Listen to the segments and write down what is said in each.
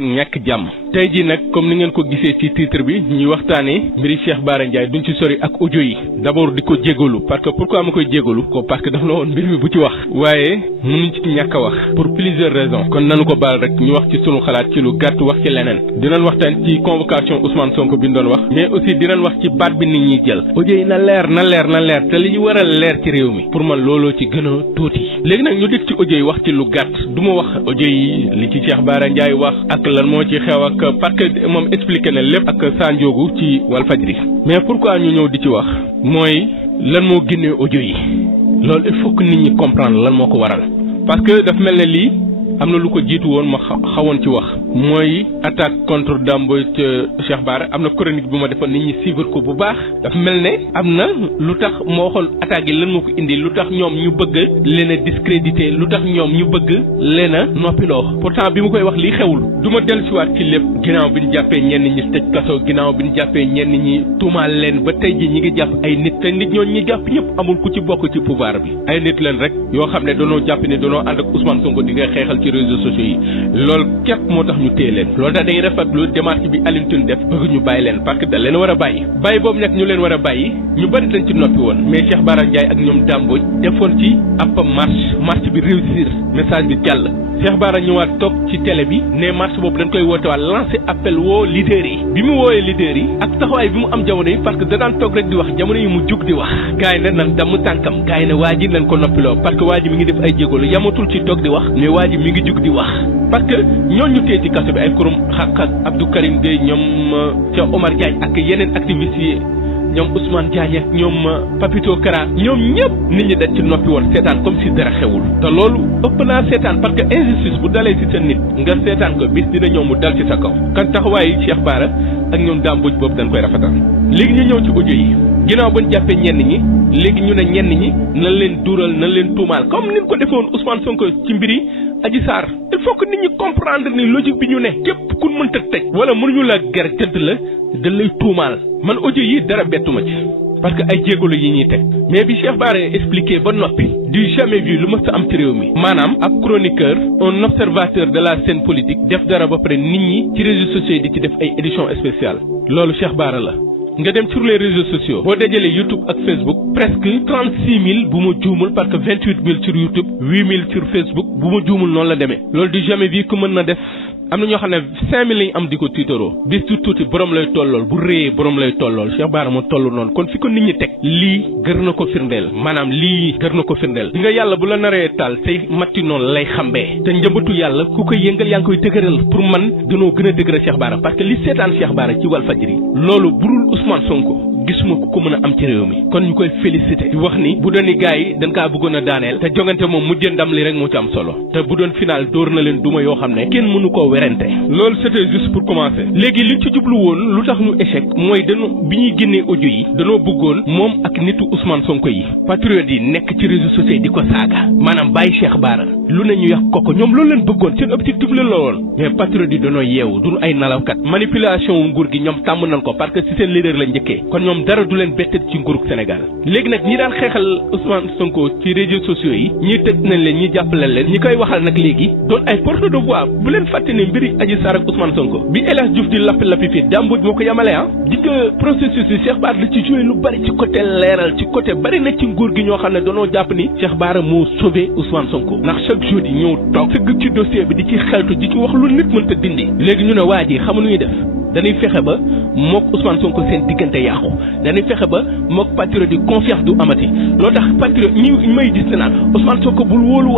ñàkk jàmm tey jii nag comme ni ngeen ko gisee ci titre bi ñuy waxtaanee mbiri Cheikh Bara Ndiaye duñ ci sori ak audio yi d'abord di ko jégalu parce que pourquoi ma koy jégalu ko parce que daf na woon mbir mi bu ci wax waaye mënuñ ci ñàkk a wax pour plusieurs raisons kon nanu ko baal rek ñu wax ci sunu xalaat ci lu gàtt wax ci leneen dinañ waxtaan ci convocation Ousmane Sonko bi ñu doon wax mais aussi dinañ wax ci baat bi nit ñi jël audio yi na leer te li ñu war a leer ci réew mi pour man looloo ci gën a tuuti léegi nag ñu dikk ci audio yi wax ci lu gàtt du ma wax audio yi li ci Cheikh Bara Ndiaye wax ak lan moo ci xew ak parce que moom expliqué na lépp ak Sandiogou ci Walfadjri mais pourquoi ñu ñëw di ci wax mooy lan moo génnee audio yi loolu il faut que nit ñi comprendre lan moo ko waral parce que daf mel ne lii am na lu ko jiitu woon ma xawoon ci wax mooy attaque contre Dame Mbodj Cheikh Bara am na chronique bu ma defoon nit ñi suivre ko bu baax daf mel ne am na lu tax moo waxoon attaque yi lan moo ko indi lu tax ñoom ñu bëgg leen a discréditer lu tax ñoom ñu bëgg leen a noppiloo pourtant bi mu koy wax lii xewul du ma dellusiwaat ci lépp ginnaaw bi ñu jàppee ñenn ñi tëj kaso ginnaaw bi ñu jàppee ñenn ñi tuumaal leen ba tey ji ñi ngi jàpp ay nit te nit ñooñu ñi jàpp ñëpp amul ku ci bokk ci pouvoir bi ay nit leen rek yoo xam ne danoo jàpp ne danoo ànd ak Ousmane Sonko di nga xeexal ci réseaux sociaux yi loolu képp moo tax ñu téye leen loolu daal dañuy rafetlu démarche bi Alioune Tine def bëgg ñu bàyyi leen parce que da leen war a bàyyi boobu nag ñu leen war a bàyyi ñu bari dañ ci noppi woon mais Cheikh Bara Ndiaye ak ñoom Dame Mbodj defoon ci ab marche bi réussir message bi jàll Cheikh Bara ñëwaat toog ci télé bi ne marche boobu dañ koy woote waat lancer appel woo leaders yi bi mu wooyee leaders yi ak taxawaay bi mu am jamono yi parce que da daan toog rek di wax jamono yi mu jug di wax gars yi ne nan damm tànkam gars yi ne waa ji nañ ko noppiloo parce que waa ji mi ngi def ay jégalu yamatul ci toog di wax mais waa ji mi ngi jug di wax parce que ñooñu téye ci kaso bi ay kurum xaq ak Abdou Karim Gueye ñoom Cheikh Omar Diagne ak yeneen activistes yi ñoom Ousmane Diagne ak ñoom Papito Kara ñoom ñëpp nit ñi dañ ci noppi woon seetaan comme si dara xewul te loolu ëpp naa seetaan parce que injustice bu dalee ci sa nit nga seetaan ko bis dina ñëw mu dal ci sa kaw kan taxawaayu Cheikh Bara ak ñoom Dame Mbodj boobu dañ koy rafetal léegi ñu ñëw ci audio yi ginnaaw bañ jàppee ñenn ñi léegi ñu ne ñenn ñi nan leen duural nan leen tuumaal comme ni ko defoon Ousmane Sonko ci mbiri Adji Sarr il faut que nit ñi comprendre ni logique bi ñu ne képp ku mënta tëj wala mënuñu la ger tëdd la dañ lay tuumaal man audio yi dara bettuma ci parce que ay jégalu yi ñuy teg mais bi Cheikh Bara expliqué ba noppi du jamais vu lu mës a am ci réew mi maanaam ab chroniqueur un observateur de la scène politique def dara ba pare nit ñi ci réseaux sociaux yi di ci def ay édition spéciale loolu Cheikh Bara la nga dem sur les réseaux sociaux boo dajalee YouTube ak Facebook presque 36 000 bu ma juumul parce que 28 000 sur YouTube 8 000 sur Facebook bu ma juumul noonu la demee loolu du jamais vu que mën na def am na ñoo xam ne 5 000 lañu am di ko tiitaroo bis du tuuti borom lay tollool bu réyee borom lay tollool Cheikh Bara moo toll noonu kon fi ko nit ñi teg lii gër na ko firndeel maanaam lii gër na ko firndeel di nga yàlla bu la naree taal say matti noonu lay xambee te njëmbatu yàlla ku koy yëngal yaa ngi koy dëgëral pour man danoo gën a dëgëral Cheikh Bara parce que li seetaan Cheikh Bara ci Walfadjri loolu burul Ousmane Sonko gisuma ku ko mën a am ci réew mi kon ñu koy félicité di wax ni bu doon ni gars yi dañ kaa bëggoon a daaneel te jongante moom mujjee ndam li rek moo ci am solo te bu doon final dóor na leen duma yoo xam ne kenn mënu koo werante loolu c'était juste pour commencer léegi li ci jublu woon lu tax ñu échec mooy dañu bi ñuy génnee audio yi dañoo bëggoon moom ak nitu Ousmane Sonko yi patriote yi nekk ci réseaux sociaux yi di ko saaga maanaam bàyyi Cheikh Bara lu ne ñu yàq ko ñoom loolu leen bëggoon seen objectif la woon mais patriote yi dañoo yeewu duñu ay nalawkat manipulation nguur gi ñoom tàmm nañ ko parce que ci seen leader la njëkkee kon ñoom dara du leen bettet ci nguurug Sénégal léegi nag ñi daan xeexal Ousmane Sonko ci réseaux sociaux yi ñi tëj nañ leen ñi jàppale leen ñi koy waxal nag léegi doon ay porte de voix bu leen fàtte ne mbiri Adji Sarr ak Ousmane Sonko bi El Hadj Diouf di lappi fii Dame Mbodj moo ko yemale di nga processus yi Cheikh Bara da ci joué lu bari ci côté leeral ci côté bari na ci nguur gi ñoo xam ne dañoo jàpp ni Cheikh Bara moo sauvé Ousmane Sonko ndax chaque jour yi ñëw toog sëgg ci dossier bi di ci xeltu di ci wax lu nit mënta dindi léegi ñu ne waa ji xam ñuy def dañuy fexe ba mook Ousmane Sonko seen diggante yàqu dañuy fexe ba mook patriote yi confiance du amati loolu tax patriote ñi may gis naan Ousmane Sonko bul wóolu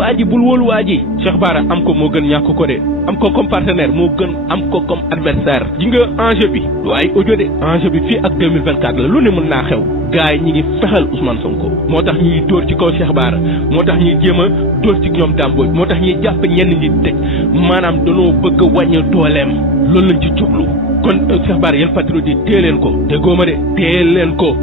waa ji Cheikh Bara am ko moo gën ñàkk ko de am ko comme partenaire moo gën am ko comme adversaire ji nga enjeu bi du ay audio de enjeu bi fii ak 2024 la lu ne mën naa xew gars yi ñi ngi fexal Ousmane Sonko moo tax ñuy dóor ci kaw Cheikh Bara moo tax ñuy jéem a dóor ci ñoom Dame Mbodj moo tax ñuy jàpp ñenn ñi tëj maanaam danoo bëgg a wàññi dooleem loolu lañ ci jublu kon Cheikh Bara yéen patriote yi téye leen ko déggoo ma de téye leen ko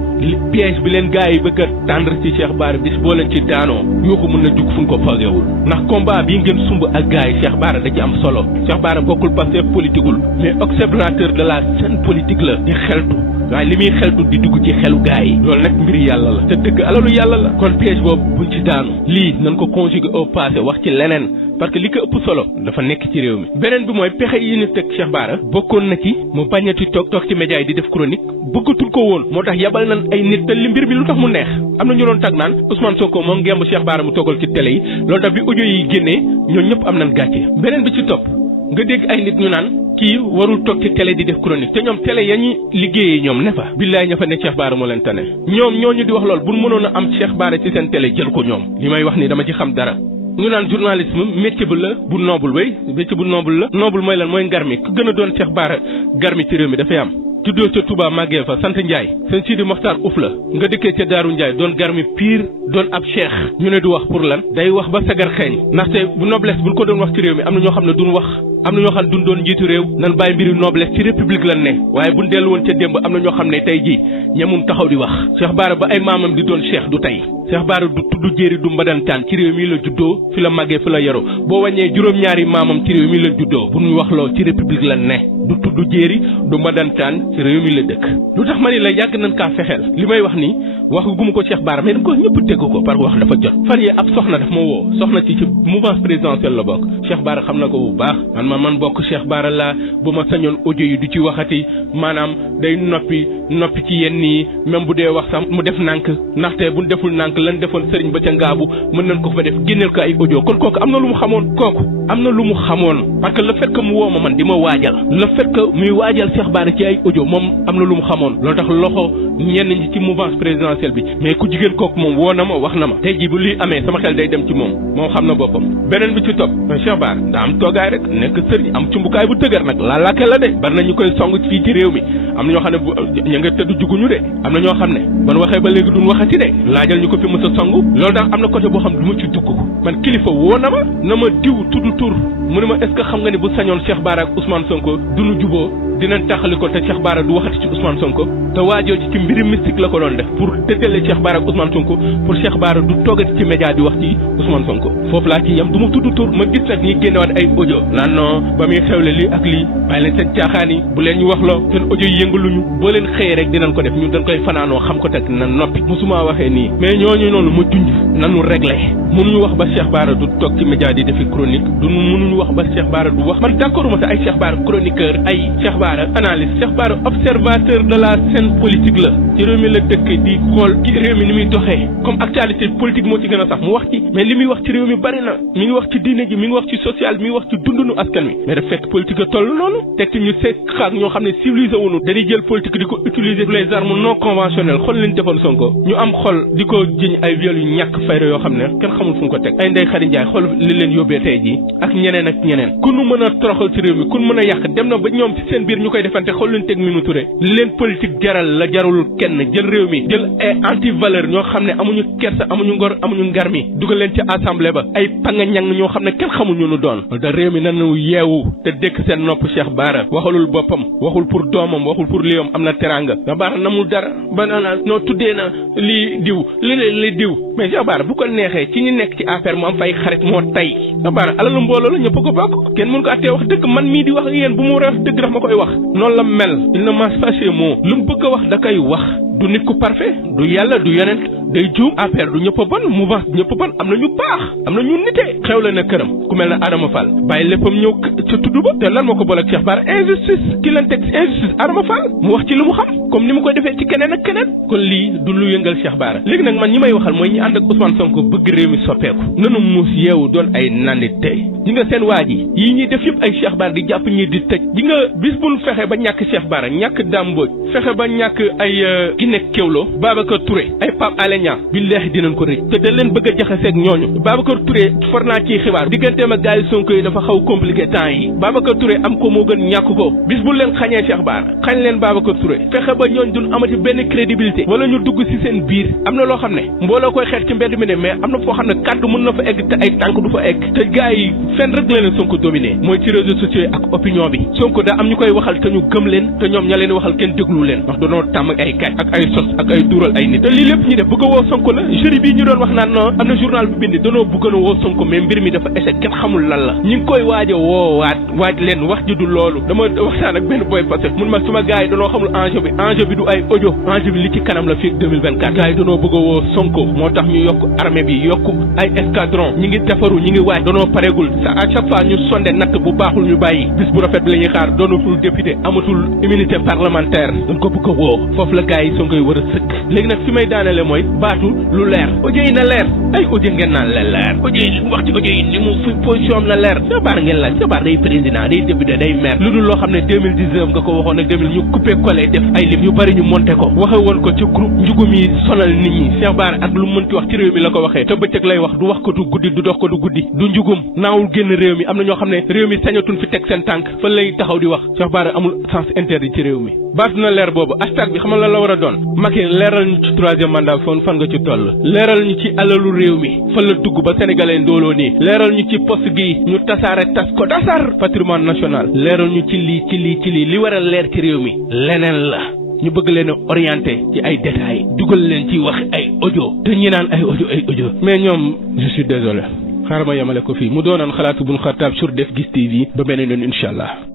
piège bi leen gars yi bëgg a tendre ci Cheikh Bara bis boo leen ci daanoo yuuxu mën na jug fu ñu ko foogewul ndax combat bii ngeen sumb ak gars yi Cheikh Bara da ci am solo Cheikh Bara bokkul Pastef politiqueul mais observateur de la scène politique la di xeltu waaye li muy xeltu di dugg ci xelu gaa yi loolu nag mbiri yàlla la te dëgg alalu yàlla la kon piège boobu buñ ci daanu lii nañ ko conjuguer au passé wax ci leneen parce que li ko ëpp solo dafa nekk ci réew mi beneen bi mooy pexe yi ñu teg Cheikh Bara bokkoon na ci mu bañati toog ci média yi di def chronique bëggatul ko woon moo tax yabal nañ ay nit te li mbir bi lu tax mu neex am na ñu doon tag naan Ousmane Sonko moom ngemb Cheikh Bara mu toogal ci télé yi loolu tax bi audio yi génnee ñoom ñëpp am nañ gàcce beneen bi ci topp nga dégg ay nit ñu naan kii warul toog ci télé di def chronique te ñoom télé ya ñuy liggéeyee ñoom ne fa billaay ña fa ne Cheikh Bara moo leen tane ñoom ñooñu di wax loolu bu mënoon a am Cheikh Bara ci seen télé jël ko ñoom li may wax ni dama ci xam dara ñu naan journalisme métier bu la bu noble way métier bu noble la noble mooy lan mooy ngar mi ku gën a doon Cheikh Bara gar mi ci réew mi dafay am juddoo ca Touba màggee fa sant Ndiaye seen Sidi Mokhtar uf la nga dëkkee ca Daaru Ndiaye doon garmi pire doon ab cheikh ñu ne du wax pour lan day wax ba sagar xeeñ ndaxte bu noblesse buñ ko doon wax ci réew mi am na ñoo xam ne duñ wax am na ñoo xam ne duñ doon njiitu réew nan bàyyi mbiri noblesse ci république lan ne waaye buñ dellu woon ca démb am na ñoo xam ne tey jii ñamun taxaw di wax Cheikh Bara ba ay maamam di doon cheikh du tey Cheikh Bara du tudd jéeri du mbadantaan ci réew mi la juddoo fi la màggee fi la yaroo boo wàññee juróom-ñaari maamam ci réew mi la juddoo bu ñu wax loo ci république lan ne du tudd jéeri du mbadantaan ci réew mi la dëkk lu tax ma ni la yàgg nañ kaa fexeel li may wax ni wax guma ko Cheikh Bara mais dama ko ñëpp dégg ko parce que wax dafa jot fan yee ab soxna daf ma woo soxna ci mouvance présidentielle la bokk Cheikh Bara xam na ko bu baax man bokk Cheikh Bara la bu ma sañoon audio yi du ci waxati maanaam day noppi ci yenn yi même bu dee wax sax mu def nànk ndaxte buñ deful nànk lan defoon sëriñ ba ca ngaabu mën nañ ko fa def génneel ko ay audio kon kooku am na lu mu xamoon parce que le fait que mu woo ma man di ma waajal le fait que muy waajal Cheikh Bara ci ay audio moom am na lu mu xamoon loolu tax loxo ñenn ñi ci mouvance présidentielle bi mais ku jigéen kooku moom woo na ma wax na ma tey jii bu luy amee sama xel day dem ci moom xam na boppam beneen bi ci topp Cheikh Bara daa am toogaay rek nekk sëriñ am cumbukaay bu dëgër nag laa lakke la de bari na ñu koy song fii ci réew mi am na ñoo xam ne ña nga tëdd juguñu de am na ñoo xam ne ban waxee ba léegi duñ waxati de laajal ñu ko fi mës a song loolu tax am na côté boo xam ne du ma ci dugg man kilifa woo na ma diw tudd tur mu ne ma est-ce que xam nga ni bu sañoon Cheikh Bara ak Ousmane Sonko duñu juboo dinañ taxali ko te Cheikh Bara du waxati ci Ousmane Sonko te waajoo ci mbiri mystique la ko doon def pour dëddale Cheikh Bara ak Ousmane Sonko pour Cheikh Bara du toogati ci média di wax ci Ousmane Sonko foofu laa ci yem du ma tudd tur ma gis nag ñi génnewaat ay audio naan non ba muy xewle lii ak lii bàyyi leen seen caaxaan yi bu leen ñu wax loo seen audio yi yëngaluñu boo leen xëyee rek dinañ ko def ñun dañ koy fanaanoo xam ko teg na noppi musuma waxee nii mais ñooñu noonu ma junj nanu réglé mënuñu wax ba Cheikh Bara du toog ci média di defi chronique mënuñu wax ba Cheikh Bara du wax man d'accord ma te ay Cheikh Bara chroniqueur ay Cheikh Bara analyste Cheikh Bara observateur de la scène politique la ci réew mi la dëkk di xool ci réew mi ni muy doxee comme actualité politique moo ci gën a sax mu wax ci mais li muy wax ci réew mi bari na mi ngi wax ci diine ji mi ngi wax ci social mi ngi wax ci dundunu askan wi mais daf fekk politique a toll noonu teg ci ñu seet xaak ñoo xam ne civilisé wuñu dañuy jël politique di ko utiliser les armes non conventionnelles xool leen defoon Sonko ñu am xol di ko jiñ ay viol yu ñàkk fayda yoo xam ne kenn xamul fu mu ko teg ay Ndeye Khady Ndiaye xool li leen yóbbee tey jii ak ñeneen ku nu mën a toroxal ci réew mi ku nu mën a yàq dem na ba ñoom ci seen biir ñu koy defante xool leen teg Mimi Touré li leen politique jaral la jarul kenn jël réew mi jël ay anti valeur ñoo xam ne amuñu kersa amuñu ngor amuñu ngar mi dugal leen ci assemblée ba ay panga ñang ñoo xam ne kenn xamul ñu nu doon da réew mi nanu yeewu te dékk seen nopp Cheikh Bara waxalul boppam waxul pour doomam waxul pour liyam am na teranga Cheikh Bara namul dara ba naa noo tuddee na lii diw li diw mais Cheikh Bara bu ko neexee ci ñi nekk ci affaire mu am fay xarit moo tay Cheikh Bara alalu mbooloo la ñëpp ko bokk kenn mënu ko attee wax dëgg man mii di wax ak yéen bu mu war a wax dëgg daf ma koy wax noonu la mel il ne mange pas ses mots lu mu bëgg a wax da koy wax du nit ku parfait du yàlla du yonent day juum affaire du ñëpp a bon mouvance ñëpp a bon am na ñu baax am na ñu nite xew la na këram ku mel ne Adama Fall bàyyi léppam ñëw ca tudd ba te lan moo ko boole ak Cheikh Bara injustice ki leen teg injustice Adama Fall mu wax ci li mu xam comme ni mu koy defee ci keneen ak keneen kon lii du lu yëngal Cheikh Bara léegi nag man ñi may waxal mooy ñi ànd ak Ousmane Sonko bëgg réew mi soppeeku nanu muus yeewu doon ay nandit tey ji nga seen waa ji yii ñuy def yëpp ay Cheikh Bara di jàpp ñi di tëj ji nga bis buñ fexe ba ñàkk Cheikh Bara ñàkk Dame Mbodj fexe ba ñàkk ay ki nekk Kewlo Babacar Touré ay Pape Alé Niang billahi dinañ ko rëcc te dañ leen bëgg a jaxaseeg ñooñu Babacar Touré for naa ci xibaar digganteem ak gars yi Sonko yi dafa xaw compliqué temps yi Babacar Touré am ko moo gën ñàkk ko bis bu leen xañee Cheikh Bara xañ leen Babacar Touré fexe ba ñooñ duñ amati benn crédibilité wala ñu dugg ci seen biir am na loo xam ne mbooloo koy xeet ci mbedd mi ne mais am na foo xam ne kàddu mën na fa egg te ay tànk du fa egg te gars yi fenn rek la leen Sonko dominé mooy ci réseaux sociaux yi ak opinion bi Sonko daa am ñu koy waxal te ñu gëm leen te ñoom ña leen waxal kenn déglu leen ndax dañoo tàmm ay kàcc ak ay sos ak ay duural ay nit te lii lépp ñu def bëgg a woo Sonko la jury bii ñu doon wax naan non am na journal bu bind danoo bëgg a woo Sonko mais mbir mi dafa échec kenn xamul lan la ñi ngi koy waaj leen wax ji du loolu dama waxtaan ak benn boy passé mun ma suma gars yi danoo xamul enjeu bi du ay audio enjeu bi li ci kanam la fii ak 2024 gars yi danoo bëgg a woo Sonko moo tax ñu yokk armée bi yokk ay escadron ñi ngi defaru ñi ngi waaj danoo pareegul sa à chaque fois ñu sonde natt bu baaxul ñu bàyyi bis bu rafet bi la ñuy xaar doonatul député amatul immunité parlementaire dañ ko bëgg a woo foofu la gars yi Sonko yi war a sëkk léegi nag fi may daanele mooy baatu lu leer audio yi na leer ay audio ngeen naan la leer audio yi li mu wax ci audio yi ni mu fi position am na leer sabar ngeen laaj sabar day président day député day maire lu dul loo xam ne 2019 nga ko waxoon ak 2000 ñu coupé collé def ay lim yu bari ñu monté ko waxe woon ko ci groupe njugum yi sonal nit ñi Cheikh Bara ak lu mënti wax ci réew mi la ko waxee te bëccëg lay wax du wax ko du guddi du dox ko du guddi du njugum naawul génn réew mi am na ñoo xam ne réew mi sañatun fi teg seen tànk fa lay taxaw di wax Cheikh Bara amul sens interdit ci réew mi baatu na leer boobu hashtag bi xamal la war a doon Macky leeral ñu ci troisième mandat fan nga ci toll leeral ñu ci alalu réew mi fan la dugg ba sénégalais ndooloo nii leeral ñu ci poste gi ñu tasaare tas ko tasar patrimoine national leeral ñu ci lii li war a leer ci réew mi leneen la ñu bëgg leen a orienté ci ay détails dugal leen ci wax ay audio te ñi naan ay audio mais ñoom je suis désolé xaaral ma yemale ko fii mu doonoon xalaatu buñ xartaab sur Def Gis TV ba beneen yoon incha allah